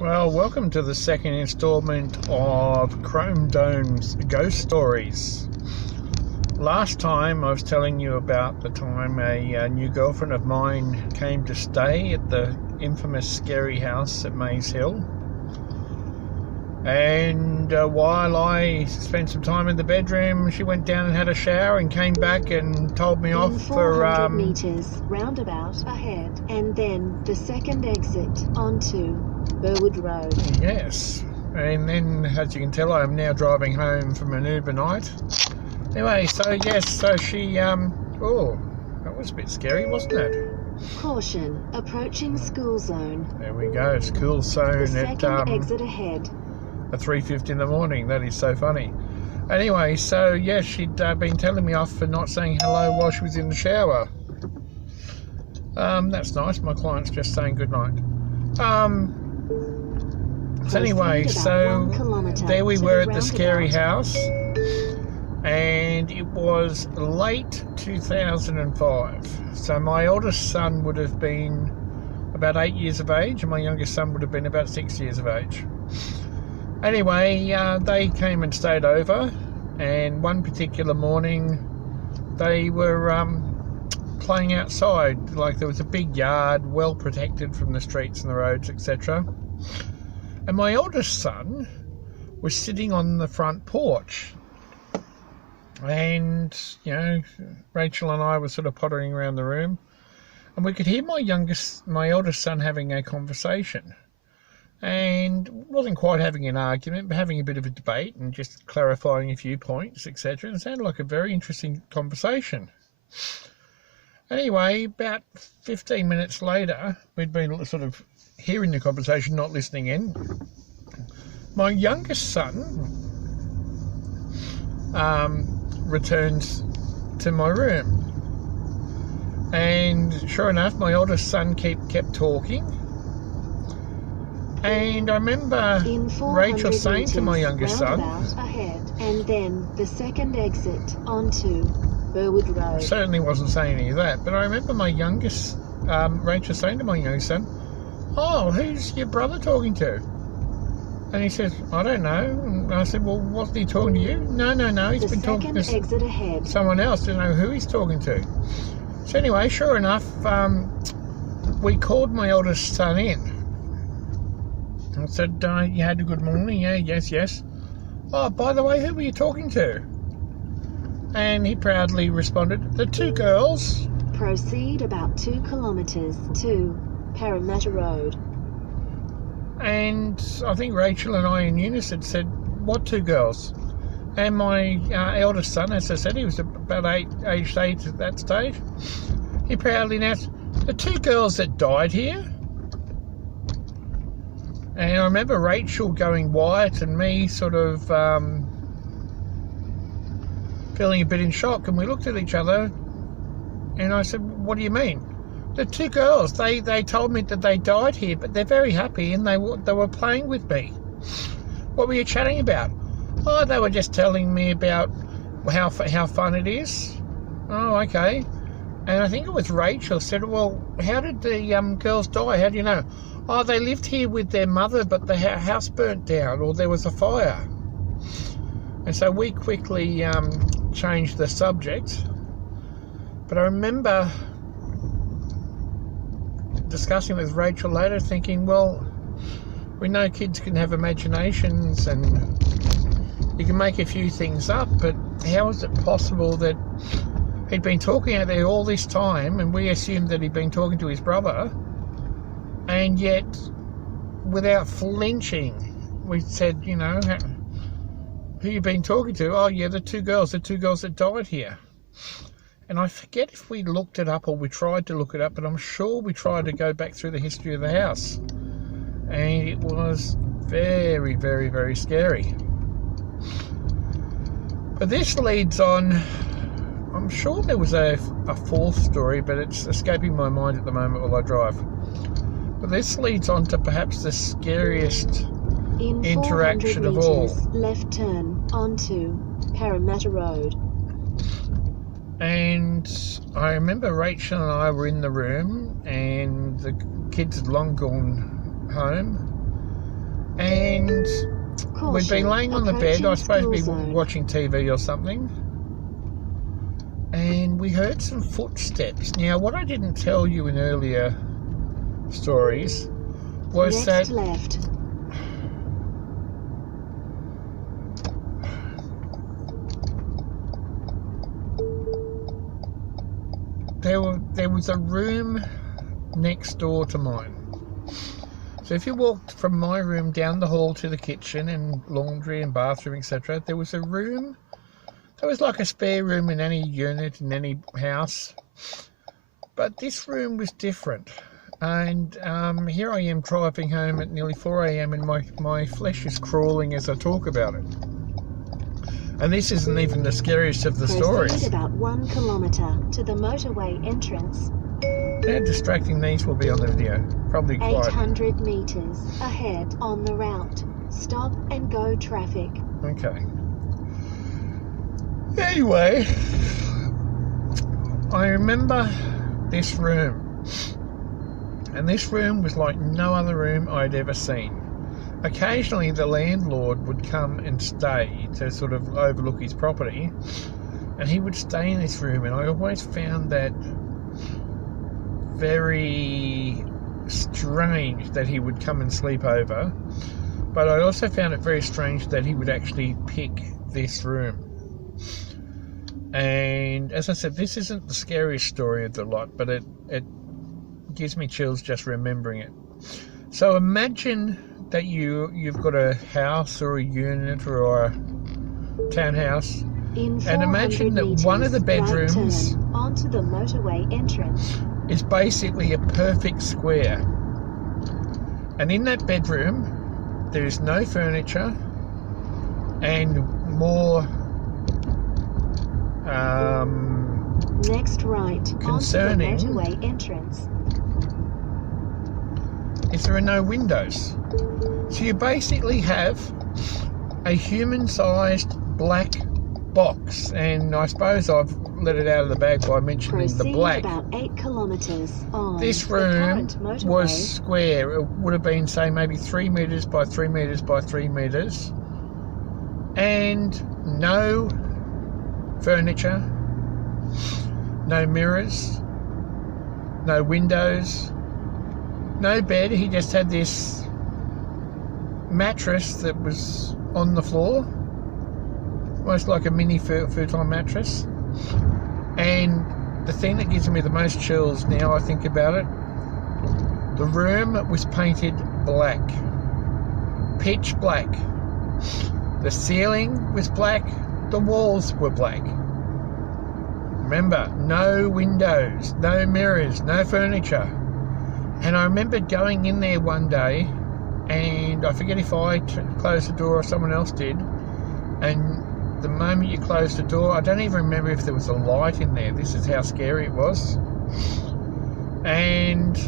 Well, welcome to the second installment of Chrome Dome's Ghost Stories. Last time I was telling you about the time a new girlfriend of mine came to stay at the infamous scary house at MAYS Hill. And while I spent some time in the bedroom, she went down and had a shower and came back and told me off for 400 meters roundabout ahead, and then the second exit onto Burwood Road. Yes, and then as you can tell, I am now driving home from an Uber night. Anyway, so she oh, that was a bit scary, wasn't it? Caution, approaching school zone. There we go, school zone The at second exit ahead. at 3:50 in the morning. That is so funny. Anyway, so yes, she'd been telling me off for not saying hello while she was in the shower. That's nice. My client's just saying good night. So anyway, so there we were at the scary house, and it was late 2005. So my oldest son would have been about 8 years of age, and my youngest son would have been about 6 years of age. Anyway, they came and stayed over, and one particular morning they were playing outside. Like, there was a big yard, well protected from the streets and the roads, etc. And my oldest son was sitting on the front porch, and Rachel and I were sort of pottering around the room, and we could hear my oldest son having a conversation. And wasn't quite having an argument, but having a bit of a debate and just clarifying a few points, etc. It sounded like a very interesting conversation. Anyway, about 15 minutes later, we'd been sort of hearing the conversation, not listening in. My youngest son returns to my room, and sure enough, my oldest son kept talking. And I remember Rachel saying to my youngest son, ahead, and then the second exit onto Burwood Road. Certainly wasn't saying any of that, but I remember Rachel saying to my youngest son, "Oh, who's your brother talking to?" And he says, "I don't know." And I said, "Well, wasn't he talking to you?" No, he's been talking to someone else. Didn't know who he's talking to. So anyway, sure enough, we called my oldest son in. I said, "You had a good morning?" "Yeah, yes. "Oh, by the way, who were you talking to?" And he proudly responded, "The two girls." Proceed about 2 kilometers to Parramatta Road. And I think Rachel and I in unison said, "What two girls?" And my eldest son, as I said, he was about aged 8 at that stage, he proudly announced, "The two girls that died here." And I remember Rachel going white and me sort of feeling a bit in shock, and we looked at each other, and I said, "What do you mean?" "The two girls, they told me that they died here, but they're very happy, and they were playing with me." "What were you chatting about?" "Oh, they were just telling me about how fun it is." "Oh, okay." And I think it was Rachel said, "Well, how did the girls die? How do you know?" "Oh, they lived here with their mother, but the house burnt down, or there was a fire." And so we quickly changed the subject. But I remember discussing with Rachel later, thinking, well, we know kids can have imaginations and you can make a few things up, but how is it possible that he'd been talking out there all this time, and we assumed that he'd been talking to his brother, and yet without flinching we said, "Who you been talking to?" "Oh yeah, the two girls that died here." And I forget if we looked it up or we tried to look it up, but I'm sure we tried to go back through the history of the house, and it was very, very, very scary. But this leads on, I'm sure there was a fourth story, but it's escaping my mind at the moment while I drive. But this leads on to perhaps the scariest interaction of all. Left turn onto Parramatta Road. And I remember Rachel and I were in the room, and the kids had long gone home, and we'd been laying on the bed. I was supposed to be watching TV or something, and we heard some footsteps. Now, what I didn't tell you in earlier stories was that left. there was a room next door to mine. So if you walked from my room down the hall to the kitchen and laundry and bathroom, etc., there was a room. There was like a spare room in any unit, in any house. But this room was different. And here I am driving home at nearly 4 a.m. and my flesh is crawling as I talk about it. And this isn't even the scariest of the stories. Proceed about 1 kilometre to the motorway entrance. How distracting these will be on the video. Probably quite. 800 metres ahead on the route. Stop and go traffic. Okay. Anyway, I remember this room. And this room was like no other room I'd ever seen. Occasionally the landlord would come and stay to sort of overlook his property, and he would stay in this room, and I always found that very strange that he would come and sleep over, but I also found it very strange that he would actually pick this room. And as I said, this isn't the scariest story of the lot, but it gives me chills just remembering it. So imagine that you've got a house or a unit or a townhouse, and imagine that one of the bedrooms onto the motorway entrance is basically a perfect square, and in that bedroom there is no furniture, and more next right concerning onto the motorway entrance is there are no windows. So you basically have a human-sized black box, and I suppose I've let it out of the bag by mentioning the black. About 8 kilometres on this room was square. It would have been, say, maybe 3 metres by 3 metres by 3 metres, and no furniture, no mirrors, no windows, no bed. He just had this mattress that was on the floor, almost like a mini futon mattress. And the thing that gives me the most chills now I think about it, the room was painted black, pitch black. The ceiling was black, the walls were black. Remember, no windows, no mirrors, no furniture. And I remember going in there one day, and I forget if I closed the door or someone else did, and the moment you closed the door, I don't even remember if there was a light in there. This is how scary it was. And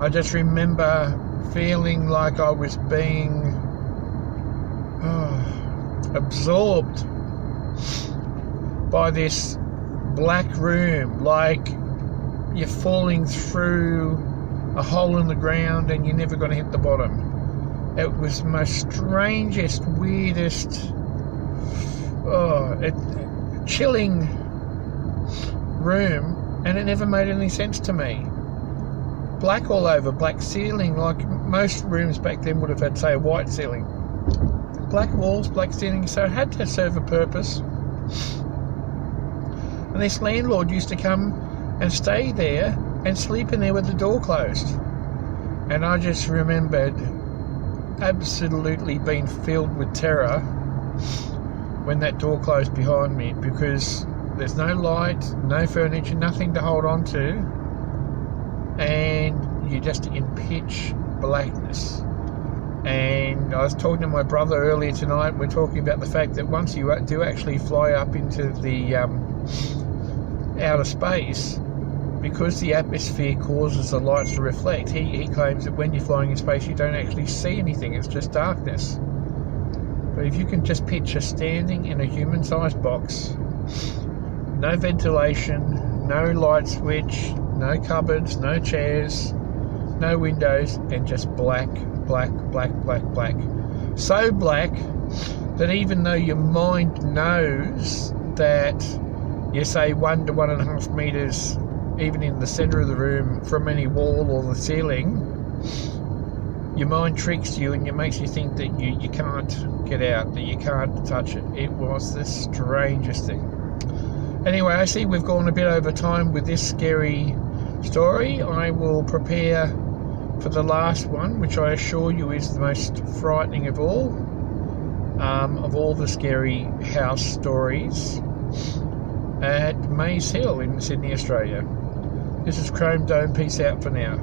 I just remember feeling like I was being absorbed by this black room, like you're falling through a hole in the ground and you're never going to hit the bottom. It was the most strangest, weirdest, chilling room, and it never made any sense to me. Black all over, black ceiling, like most rooms back then would have had, say, a white ceiling. Black walls, black ceiling, so it had to serve a purpose. And this landlord used to come and stay there and sleep in there with the door closed. And I just remembered absolutely being filled with terror when that door closed behind me, because there's no light, no furniture, nothing to hold on to, and you're just in pitch blackness. And I was talking to my brother earlier tonight. We're talking about the fact that once you do actually fly up into the outer space, because the atmosphere causes the lights to reflect, he claims that when you're flying in space you don't actually see anything, it's just darkness. But if you can just picture standing in a human-sized box, no ventilation, no light switch, no cupboards, no chairs, no windows, and just black, black, black, black, black. So black that even though your mind knows that you say 1 to 1.5 meters, even in the center of the room, from any wall or the ceiling, your mind tricks you and it makes you think that you can't get out, that you can't touch it. It was the strangest thing. Anyway, I see we've gone a bit over time with this scary story. I will prepare for the last one, which I assure you is the most frightening of all the scary house stories at MAYS Hill in Sydney, Australia. This is Chrome Dome. Peace out for now.